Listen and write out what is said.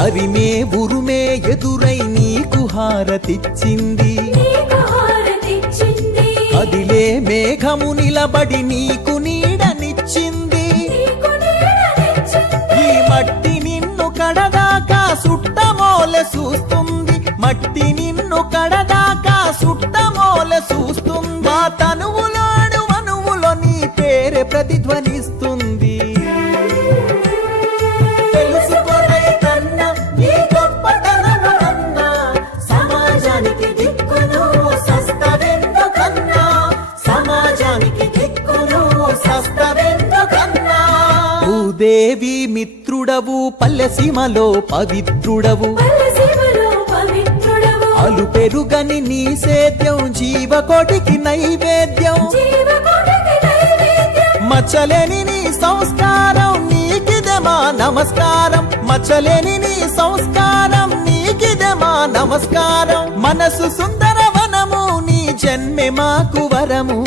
తరిమే ఉరుమే ఎదురై నీకు హారతిచ్చింది. అదిలే మేఘము నిలబడి నీకు నీడనిచ్చింది. నీకు నీడనిచ్చింది. ఈ మట్టి నిన్ను కడదాకా సుట్టమోలె చూస్తుంది మట్టి నిన్ను కడదాకా సుట్టమోలె చూస్తుంది మా తనువులాడు మనువులో నీ పేరే ప్రతిధ్వనిస్తుంది. భూదేవి మిత్రుడవు పల్లెసీమలో పవిత్రుడవు. అలు పెరుగని నీ సేద్యం జీవకోటికి నైవేద్యం. మచ్చలేని నీ సంస్కారం నీకిదే మా నమస్కారం. మచ్చలేని నీ సంస్కారం నీకిదే మా నమస్కారం. మనసు సుందర వనము నీ జన్మె మాకు వరము.